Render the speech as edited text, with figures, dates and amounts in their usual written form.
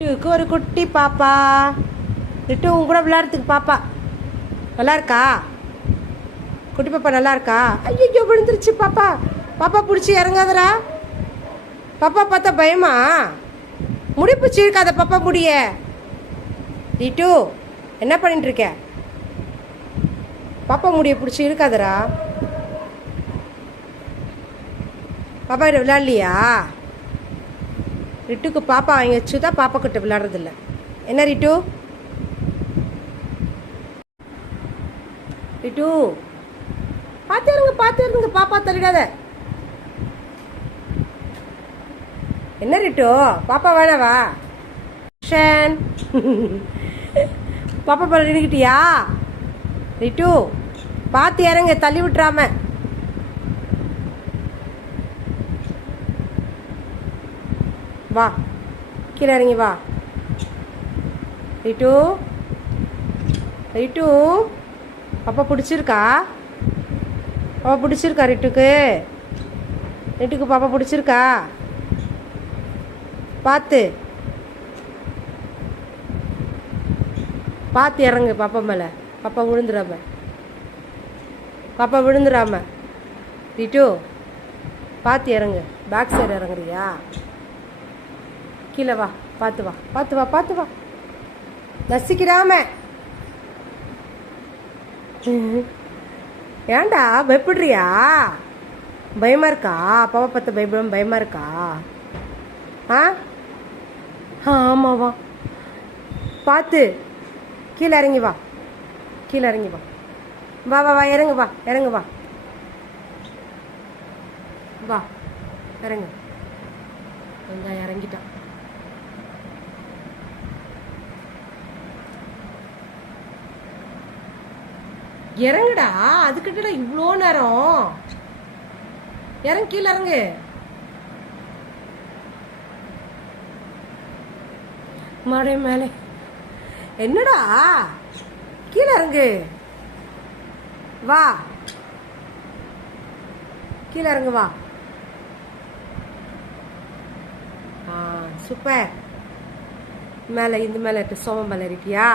ரிட்டுவுக்கு ஒரு குட்டி பாப்பா. ரிட்டு உன் கூட விளையாடுறதுக்கு பாப்பா நல்லா இருக்கா? குட்டி பாப்பா நல்லா இருக்கா? ஐயோ விழுந்துருச்சு பாப்பா. பாப்பா பிடிச்சி இறங்காதரா. பாப்பா பார்த்தா பயமா? முடி பிடிச்சி இருக்காத பாப்பா முடிய. ரிட்டு என்ன பண்ணிட்டு இருக்க? பாப்பா முடிய பிடிச்சி இருக்காதரா. பாப்பா கிட்ட விளையாடலையா? ரிட்டுக்கு பாப்பா வாங்கி வச்சு தான் பாப்பா கிட்ட விளையாடுறதில்ல. என்ன ரிட்டு? ரிட்டு பார்த்து இருங்க பாப்பா தள்ளிடாத. என்ன ரிட்டு பாப்பா வேணாவா? ஷேன் பாப்பா பால் நின்றுக்கிட்டியா? ரிட்டு பார்த்து இறங்க, தள்ளி விட்டுறாம. வா கீழே இறங்கி வா. ரிட்டு ரிட்டு பாப்பா பிடிச்சிருக்கா? பாப்பா பிடிச்சிருக்கா ரிட்டுக்கு? ரிட்டுக்கு பாப்பா பிடிச்சிருக்கா? பார்த்து பார்த்து இறங்கு பாப்பா மேலே. பாப்பா விழுந்துடாம. பாப்பா விழுந்துடாம. ரிட்டு பார்த்து இறங்கு. பேக் சைடு இறங்குறியா? கீழே வா. பார்த்து வா பார்த்து வா பார்த்து வா. நசிக்கிறாம. ஏண்டா பயப்படுறியா? பயமா இருக்கா? அப்பாவை பார்த்து பயமா இருக்கா? ஆ ஆமாவா. பார்த்து கீழே இறங்கி வா. கீழே இறங்கி வா. வா வா வா இறங்கு வா இறங்கு வா. வா இறங்கு. வெங்காயம் இறங்கிட்டான். இறங்குடா. அதுக்கிட்டடா இவ்வளோ நேரம். இறங்கு கீழே இறங்கு. மழை மேலே என்னடா கீழே இறங்கு. வா கீழே இறங்கு வா. சூப்பர். மேலே இந்த மேலே சோம மேலே இருக்கியா?